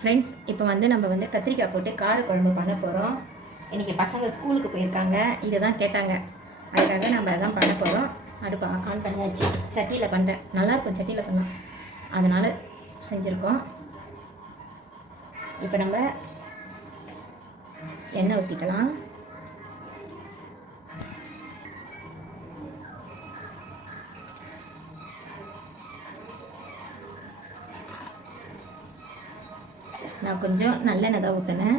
Friends, இப்போ வந்து நம்ம வந்து கத்திரிக்காய் போட்டு கார குழம்பு பண்ண போகிறோம். இன்றைக்கி பசங்க ஸ்கூலுக்கு போயிருக்காங்க, இதை தான் கேட்டாங்க. அதுக்காக நம்ம அதான் பண்ண போகிறோம். அடுப்பை ஆன் பண்ணியாச்சு. சட்டியில் பண்ணுறேன், நல்லாயிருக்கும் சட்டியில் பண்ணோம், அதனால் செஞ்சுருக்கோம். இப்போ நம்ம எண்ணெய் ஊற்றிக்கலாம். நான் கொஞ்சம் நல்லெண்ணெய் தான் ஊற்றினேன்.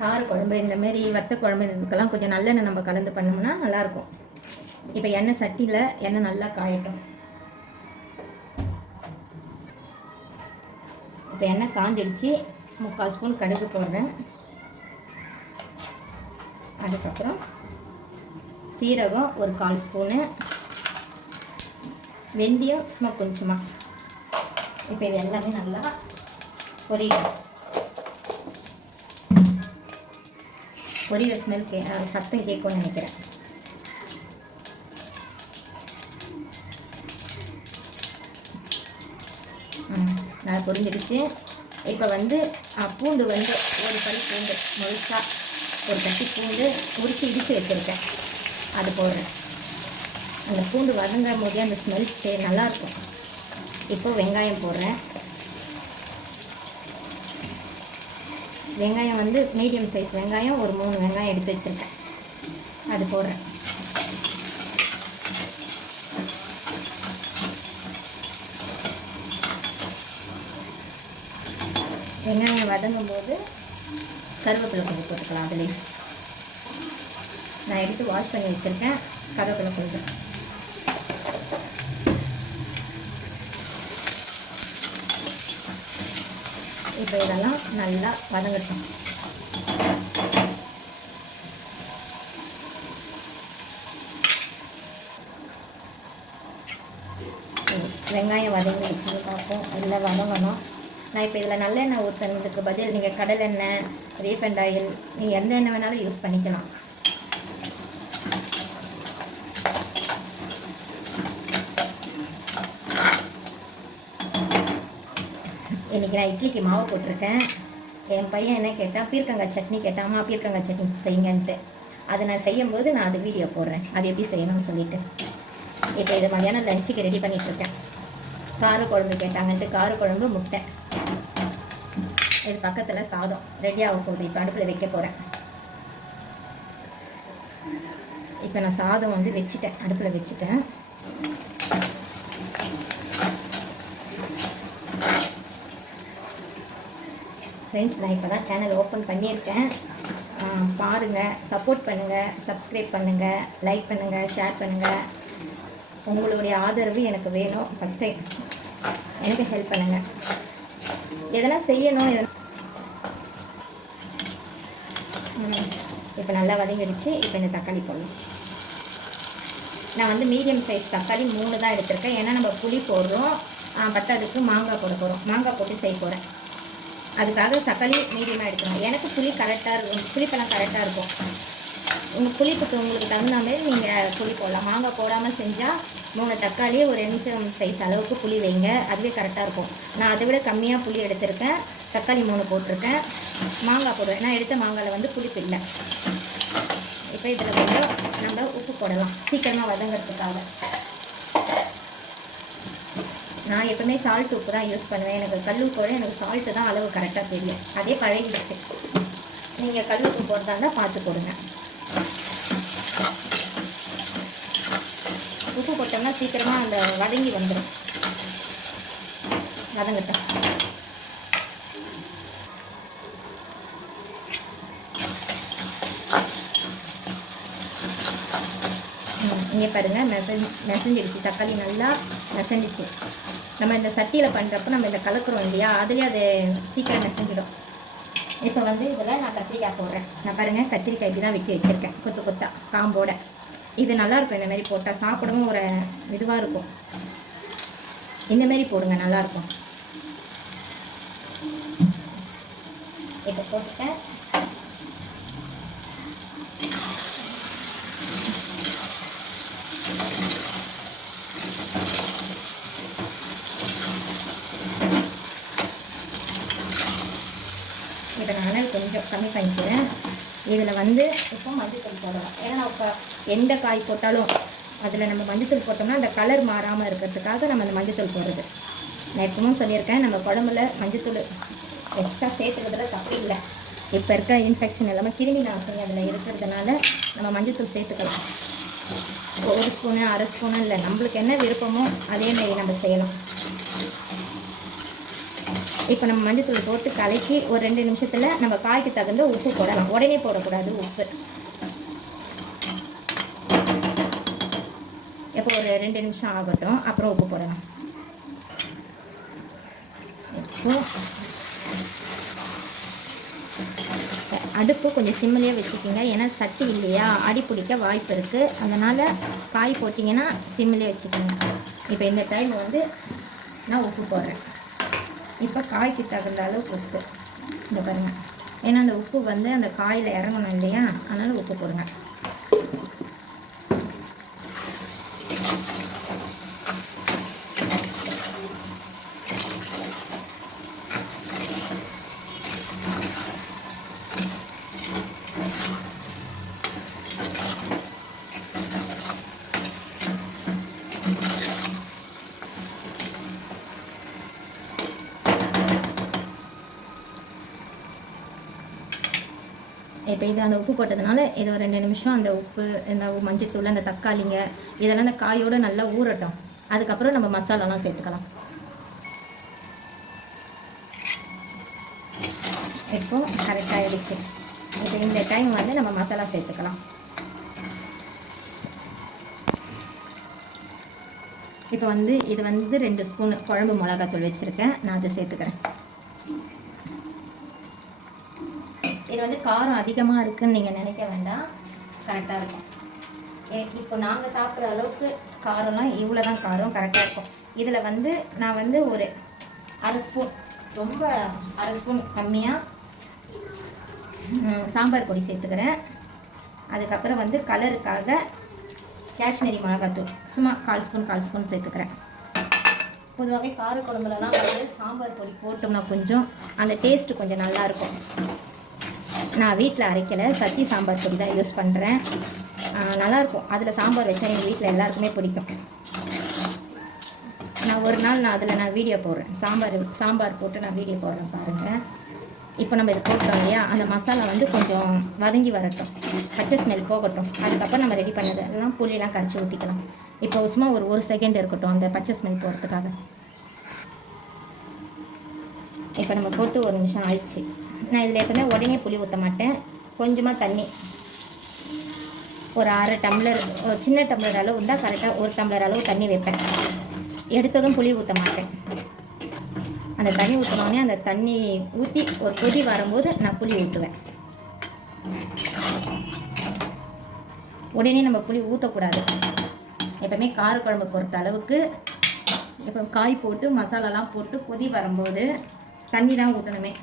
கார குழம்பு இந்தமாரி வத்த குழம்பு இதுக்கெல்லாம் கொஞ்சம் நல்லெண்ணெய் நம்ம கலந்து பண்ணோம்னா நல்லாயிருக்கும். இப்போ எண்ணெய் சட்டியில் எண்ணெய் நல்லா காயட்டும். இப்போ எண்ணெய் காஞ்சிடுச்சு. 3/4 ஸ்பூன் கடுகு போடுறேன். அதுக்கப்புறம் சீரகம் ஒரு 1/4 ஸ்பூனு, வெந்தயம் சும்மா கொஞ்சமாக. இப்போ இது எல்லாமே நல்லா பொரியிற ஸ்மெல் சத்தம் கேட்கும்னு நினைக்கிறேன். நல்லா பொரிஞ்சிடுச்சு. இப்போ வந்து பூண்டு வந்து ஒரு பல் பூண்டு முழுசாக ஒரு கட்டி பூண்டு உரித்து இடித்து வச்சுருக்கேன், அது போடுறேன். அந்த பூண்டு வதங்கும் போதே அந்த ஸ்மெல் நல்லாயிருக்கும். இப்போ வெங்காயம் போடுறேன். வெங்காயம் வந்து மீடியம் சைஸ் வெங்காயம் ஒரு 3 வெங்காயம் எடுத்து வச்சுருக்கேன், அது போடுறேன். வெங்காயம் வதங்கும் போது கருவேப்பிலை கொஞ்சம் போட்டுக்கலாம். அதுலேயே நான் எடுத்து வாஷ் பண்ணி வச்சுருக்கேன். கருவேப்பிலை கொஞ்சம். இப்போ இதெல்லாம் நல்லா வதங்கட்டும். வெங்காயம் வதங்கிடுச்சுன்னு பார்ப்போம், எல்லாம் வதங்கணும். நான் இப்போ இதில் நல்லெண்ணெய் ஊற்றுனதுக்கு பதில் நீங்கள் கடலெண்ணெய், ரீஃபைண்ட் ஆயில், நீங்கள் எந்த எண்ணெய் வேணாலும் யூஸ் பண்ணிக்கலாம். இன்றைக்கி நான் இட்லிக்கு மாவு போட்டிருக்கேன். என் பையன் என்ன கேட்டால் பீர்க்கங்காய் சட்னி கேட்டான். அம்மா பீர்க்கங்காய் சட்னி செய்யுங்கன்ட்டு. அதை நான் செய்யும்போது நான் அது வீடியோ போடுறேன், அது எப்படி செய்யணும்னு சொல்லிவிட்டு. இப்போ இது மதியானம் லஞ்சுக்கு ரெடி பண்ணிகிட்ருக்கேன். கார குழம்பு கேட்டாங்கன்ட்டு கார குழம்பு முட்டை. இது பக்கத்தில் சாதம் ரெடியாக போகுது. இப்போ அடுப்பில் வைக்க போகிறேன். இப்போ நான் சாதம் வந்து வச்சுட்டேன், அடுப்பில் வச்சுட்டேன். ஃப்ரெண்ட்ஸ், நான் இப்போ தான் சேனல் ஓப்பன் பண்ணியிருக்கேன். பாருங்கள், சப்போர்ட் பண்ணுங்கள், சப்ஸ்கிரைப் பண்ணுங்கள், லைக் பண்ணுங்கள், ஷேர் பண்ணுங்கள். உங்களுடைய ஆதரவு எனக்கு வேணும். ஃபஸ்ட் டைம் எனக்கு ஹெல்ப் பண்ணுங்கள். எதனா செய்யணும். இப்போ நல்லா வதங்கிடுச்சு. இப்போ இந்த தக்காளி போடணும். நான் வந்து மீடியம் சைஸ் தக்காளி 3 தான் எடுத்திருக்கேன். ஏன்னா நம்ம புளி போடுறோம், பத்தாதுக்கு மாங்காய் போட போகிறோம். மாங்காய் போட்டு செய்ய போகிறேன். அதுக்காக தக்காளி மீடியமாக எடுக்கணும். எனக்கு புளி கரெக்டாக இருக்கும், புளிப்பெல்லாம் கரெக்டாக இருக்கும். உங்கள் புளிப்புக்கு உங்களுக்கு தகுந்த மாதிரி நீங்கள் புளி போடலாம். மாங்காய் போடாமல் செஞ்சால் 3 தக்காளி ஒரு நிமிஷம் சைஸ் அளவுக்கு புளி வைங்க, அதுவே கரெக்டாக இருக்கும். நான் அதை விட கம்மியாக புளி எடுத்திருக்கேன். தக்காளி 3 போட்டிருக்கேன். மாங்காய் போடுவேன். நான் எடுத்த மாங்காயில் வந்து புளிப்பு இல்லை. இப்போ இதில் கொஞ்சம் நம்ம உப்பு போடலாம், சீக்கிரமாக வதங்கிறதுக்காக. நான் எப்பவுமே சால்ட் உப்பு தான் யூஸ் பண்ணுவேன். எனக்கு கல் உப்போட எனக்கு சால்ட்டு தான் அளவு கரெக்டாக தெரியும். அதே பழகிடுச்சு. நீங்கள் கல் உப்பு போடுறதா இருந்தால் பார்த்து போடுங்க. உப்பு போட்டோம்னா சீக்கிரமாக அந்த வதங்கி வந்துடும். வதங்கட்டும். இங்கே பாருங்கள், மெசஞ்சிடுச்சு. தக்காளி நல்லா மெசஞ்சிச்சு. நம்ம இந்த சட்டியில் பண்ணுறப்போ நம்ம இந்த கலக்குறோம் இல்லையா, அதுலேயே அது சீக்கிரம் மெசஞ்சிடும். இப்போ வந்து இதில் நான் கத்திரிக்காய் போடுறேன். நான் பாருங்கள், கத்திரிக்காய் இப்படி தான் வெட்டி வச்சுருக்கேன், கொத்து கொத்தா காம்போட. இது நல்லாயிருக்கும். இந்தமாரி போட்டால் சாப்பிடவும் ஒரு இதுவாக இருக்கும். இந்தமாரி போடுங்க, நல்லாயிருக்கும். இப்போ போட்டுட்டேன். இப்போ நான் அனல் கொஞ்சம் கம்மி பண்ணிக்கிறேன். இதில் வந்து இப்போ மஞ்சத்தூள் போடலாம். ஏன்னா நான் இப்போ எந்த காய் போட்டாலும் அதில் நம்ம மஞ்சத்தூள் போட்டோம்னா அந்த கலர் மாறாமல் இருக்கிறதுக்காக நம்ம அந்த மஞ்சத்தூள் போடுறது. நான் எப்பவும் சொல்லியிருக்கேன், நம்ம குழம்புல மஞ்சத்தூள் எக்ஸ்ட்ரா சேர்த்துக்கிறதுல தப்பு இல்லை. இப்போ இருக்க இன்ஃபெக்ஷன் எல்லாமே கிருமி நாசினி அதில் இருக்கிறதுனால நம்ம மஞ்சத்தூள் சேர்த்துக்கலாம். ஒரு ஸ்பூனு அரை ஸ்பூனு இல்லை, நம்மளுக்கு என்ன விருப்பமோ அதே மாதிரி நம்ம செய்யலாம். இப்போ நம்ம மஞ்சத்தூள் போட்டு கலக்கி ஒரு 2 நிமிஷத்தில் நம்ம காய்க்கு தகுந்த உப்பு போடலாம். உடனே போடக்கூடாது உப்பு. இப்போ ஒரு 2 நிமிஷம் ஆகட்டும், அப்புறம் உப்பு போடலாம். இப்போ அடுப்பு கொஞ்சம் சிம்மிலே வச்சுக்கிங்க. ஏன்னா சட்டி இல்லையா, அடி பிடிக்க வாய்ப்பு இருக்குது. அதனால் காய் போட்டிங்கன்னா சிம்மிலே வச்சுக்கோங்க. இப்போ இந்த டைம் வந்து நான் உப்பு போடுறேன். இப்போ காய்க்கு தகுந்த அளவுக்கு உப்பு இந்த பாருங்கள். ஏன்னா அந்த உப்பு வந்து அந்த காயில் இறங்கணும் இல்லையா, அதனால் உப்பு போடுங்க. இப்போ இது அந்த உப்பு போட்டதுனால இது ஒரு 2 நிமிஷம் அந்த உப்பு, இந்த மஞ்சத்தூள், அந்த தக்காளிங்க இதெல்லாம் அந்த காயோடு நல்லா ஊறட்டும். அதுக்கப்புறம் நம்ம மசாலாலாம் சேர்த்துக்கலாம். இப்போது கரெக்டாக ஆகிடுச்சு. இப்போ இந்த டைம் வந்து நம்ம மசாலா சேர்த்துக்கலாம். இப்போ வந்து இது வந்து 2 ஸ்பூன் குழம்பு மிளகாத்தூள் வச்சுருக்கேன், நான் அதை சேர்த்துக்கிறேன். இது வந்து காரம் அதிகமாக இருக்குதுன்னு நீங்கள் நினைக்க வேண்டாம், கரெக்டாக இருக்கும். இப்போ நாங்கள் சாப்பிட்ற அளவுக்கு காரம்லாம் இவ்வளோ தான் காரம் கரெக்டாக இருக்கும். இதில் வந்து நான் வந்து ஒரு அரை ஸ்பூன், ரொம்ப அரை ஸ்பூன் கம்மியாக சாம்பார் பொடி சேர்த்துக்கிறேன். அதுக்கப்புறம் வந்து கலருக்காக காஷ்மீரி மிளகாத்தூள் சும்மா 1/4 ஸ்பூன் சேர்த்துக்கிறேன். பொதுவாகவே காரக்குழம்புலலாம் வந்து சாம்பார் பொடி போட்டோம்னா கொஞ்சம் அந்த டேஸ்ட்டு கொஞ்சம் நல்லாயிருக்கும். நான் வீட்டில் அரைக்கலை, சத்தி சாம்பார் பொடி தான் யூஸ் பண்ணுறேன். நல்லாயிருக்கும். அதில் சாம்பார் வச்சா எங்கள் வீட்டில் எல்லாருக்குமே பிடிக்கும். நான் ஒரு நாள் அதில் வீடியோ போடுறேன், சாம்பார் போட்டு நான் வீடியோ போடுறேன் பாருங்கள். இப்போ நம்ம இது போட்டோம் இல்லையா, அந்த மசாலா வந்து கொஞ்சம் வதங்கி வரட்டும், பச்சை ஸ்மெல் போகட்டும். அதுக்கப்புறம் நம்ம ரெடி பண்ணது எல்லாம் புளியெல்லாம் கரைச்சி ஊற்றிக்கலாம். இப்போ சும்மா ஒரு செகண்ட் இருக்கட்டும் அந்த பச்சை ஸ்மெல் போகிறதுக்காக. இப்போ நம்ம போட்டு 1 நிமிஷம் ஆயிடுச்சு. நான் இதில் எப்பவுமே உடனே புளி ஊற்ற மாட்டேன். கொஞ்சமாக தண்ணி, ஒரு அரை டம்ளர், சின்ன டம்ளர் அளவு இருந்தால் கரெக்டாக 1 டம்ளர் அளவு தண்ணி வைப்பேன். எடுத்ததும் புளி ஊற்ற மாட்டேன். அந்த தண்ணி ஊற்றினோடனே அந்த தண்ணி ஊற்றி ஒரு கொதி வரும்போது நான் புளி ஊற்றுவேன். உடனே நம்ம புளி ஊற்றக்கூடாது. எப்பவுமே காரக்குழம்பு பொறுத்த அளவுக்கு இப்போ காய் போட்டு மசாலாலாம் போட்டு கொதி வரும்போது தண்ணி தான் ஊற்றணுமே.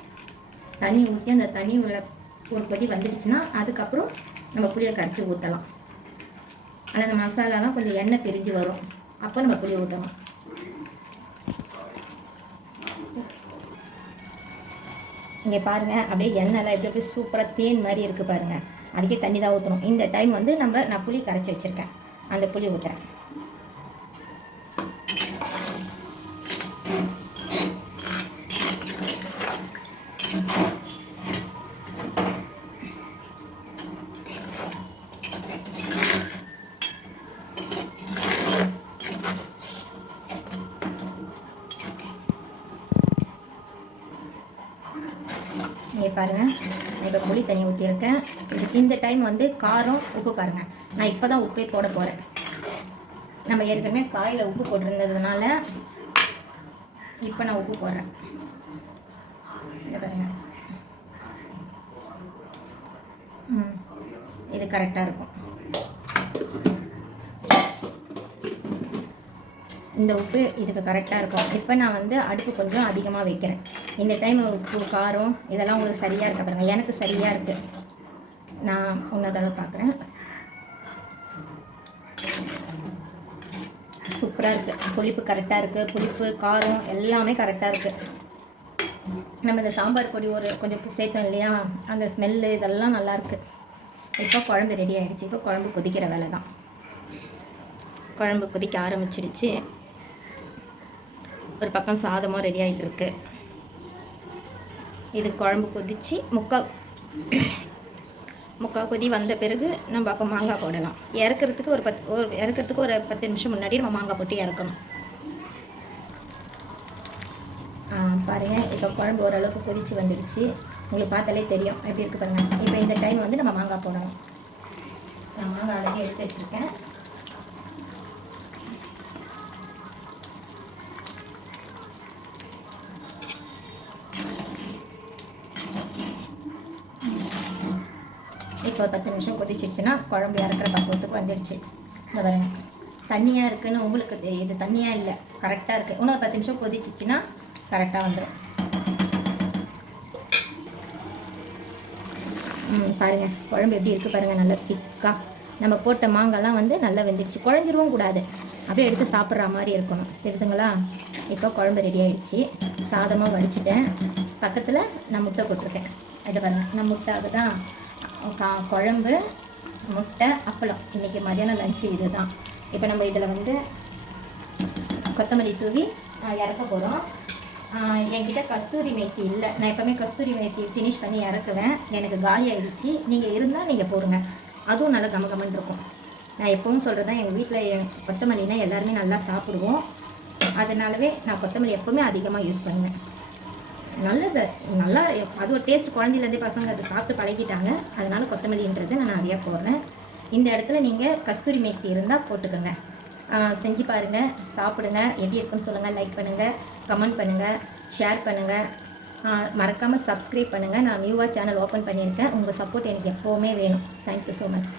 தண்ணி ஊற்றி அந்த தண்ணி உள்ள ஒரு கொதி வந்துடுச்சுன்னா அதுக்கப்புறம் நம்ம புளியை கரைச்சி ஊற்றலாம். ஆனால் அந்த மசாலாலாம் கொஞ்சம் எண்ணெய் பிரிஞ்சு வரும், அப்போ நம்ம புளியை ஊற்றணும். இங்கே பாருங்கள், அப்படியே எண்ணெய்லாம் எப்படி எப்படி சூப்பராக தேன் மாதிரி இருக்குது பாருங்கள். அதுக்கே தண்ணி தான் ஊற்றணும். இந்த டைம் வந்து நான் புளி கரைச்சி வச்சுருக்கேன், அந்த புளி ஊற்றுறேன். இங்கே பாருங்கள், இப்போ புளி தண்ணி ஊற்றிருக்கேன். இதுக்கு இந்த டைம் வந்து காரம் உப்பு பாருங்கள், நான் இப்போ தான் உப்பே போட போகிறேன். நம்ம ஏற்கனவே காயில் உப்பு போட்டிருந்ததுனால இப்போ நான் உப்பு போடுறேன். இதை பாருங்கள், இது கரெக்டாக இருக்கும். இந்த உப்பு இதுக்கு கரெக்டாக இருக்கும். இப்போ நான் வந்து அடுப்பு கொஞ்சம் அதிகமாக வைக்கிறேன். இந்த டைம் உப்பு காரம் இதெல்லாம் உங்களுக்கு சரியாக இருக்க பாருங்கள். எனக்கு சரியாக இருக்குது. நான் இன்னொரு பார்க்குறேன். சூப்பராக இருக்குது. புளிப்பு கரெக்டாக இருக்குது, புளிப்பு காரம் எல்லாமே கரெக்டாக இருக்குது. நம்ம இந்த சாம்பார் பொடி ஒரு கொஞ்சம் சேர்த்தோம் இல்லையா, அந்த ஸ்மெல்லு இதெல்லாம் நல்லாயிருக்கு. இப்போ குழம்பு ரெடி ஆகிடுச்சு. இப்போ குழம்பு கொதிக்கிற வேலை தான். குழம்பு கொதிக்க ஆரம்பிச்சிடுச்சு. ஒரு பக்கம் சாதமும் ரெடி ஆகிட்டுருக்கு. இது குழம்பு கொதித்து முக்கால் கொதி வந்த பிறகு நம்ம அப்போ மாங்காய் போடலாம். இறக்கிறதுக்கு ஒரு 10 நிமிஷம் முன்னாடி நம்ம மாங்காய் போட்டு இறக்கணும். பாருங்கள், இப்போ குழம்பு ஓரளவுக்கு கொதித்து வந்துடுச்சு. உங்களுக்கு பார்த்தாலே தெரியும் எப்படி இருக்குது பாருங்கள். இப்போ இந்த டைம் வந்து நம்ம மாங்காய் போடணும். நான் மாங்காய் ஆல்ரெடி எடுத்து வச்சுருக்கேன். இப்போ 10 நிமிஷம் கொதிச்சிடுச்சுன்னா குழம்பு இறக்குற பக்குவத்துக்கு வந்துடுச்சு. இந்த பாருங்க, தண்ணியாக இருக்குதுன்னு உங்களுக்கு இது தண்ணியாக இல்லை, கரெக்டாக இருக்குது. இன்னும் 10 நிமிஷம் கொதிச்சிச்சுன்னா கரெக்டாக வந்துடும். பாருங்கள் குழம்பு எப்படி இருக்குது பாருங்கள், நல்லா திக்காக. நம்ம போட்ட மாங்காய்லாம் வந்து நல்லா வெந்துடுச்சு. குழஞ்சிரவும் கூடாது, அப்படியே எடுத்து சாப்பிட்ற மாதிரி இருக்கணும். தெரியுதுங்களா? இப்போ குழம்பு ரெடி ஆகிடுச்சு. சாதமாக வடிச்சிட்டேன். பக்கத்தில் நான் முட்டை போட்டிருக்கேன். இதை பாருங்கள், நான் முட்டை அதுதான் குழம்பு, முட்டை, அப்பளம். இன்றைக்கி மதியானம் லஞ்சு இது தான். இப்போ நம்ம இதில் வந்து கொத்தமல்லி தூவி இறக்க போகிறோம். என்கிட்ட கஸ்தூரி மேத்தி இல்லை. நான் எப்போவுமே கஸ்தூரி மேத்தி ஃபினிஷ் பண்ணி இறக்குவேன். எனக்கு காலி ஆகிடுச்சு. நீங்கள் இருந்தால் நீங்கள் போடுங்க, அதுவும் நல்லா கமகமன்னு இருக்கும். நான் எப்பவும் சொல்கிறது தான், எங்கள் வீட்டில் கொத்தமல்லினா எல்லாருமே நல்லா சாப்பிடுவோம். அதனாலவே நான் கொத்தமல்லி எப்போவுமே அதிகமாக யூஸ் பண்ணுவேன். நல்லது, நல்லா அது ஒரு டேஸ்ட். குழந்தையிலேருந்தே பசங்க அதை சாப்பிட்டு பழகிட்டாங்க. அதனால் கொத்தமல்லின்றது நான் நிறையா போடுறேன். இந்த இடத்துல நீங்கள் கஸ்தூரி மேத்தி இருந்தால் போட்டுக்கோங்க. செஞ்சு பாருங்கள், சாப்பிடுங்க. எப்படி இருக்குன்னு சொல்லுங்கள். லைக் பண்ணுங்கள், கமெண்ட் பண்ணுங்கள், ஷேர் பண்ணுங்கள். மறக்காமல் சப்ஸ்கிரைப் பண்ணுங்கள். நான் நியூவாக சேனல் ஓப்பன் பண்ணியிருக்கேன். உங்கள் சப்போர்ட் எனக்கு எப்போவுமே வேணும். Thank you so much.